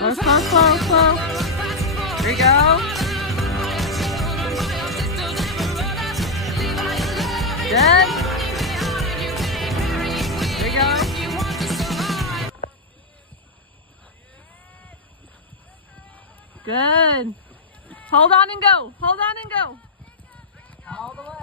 Slow, slow, slow, slow. Here we go. Good. Here we go. Good. Hold on and go. Hold on and go. All the way.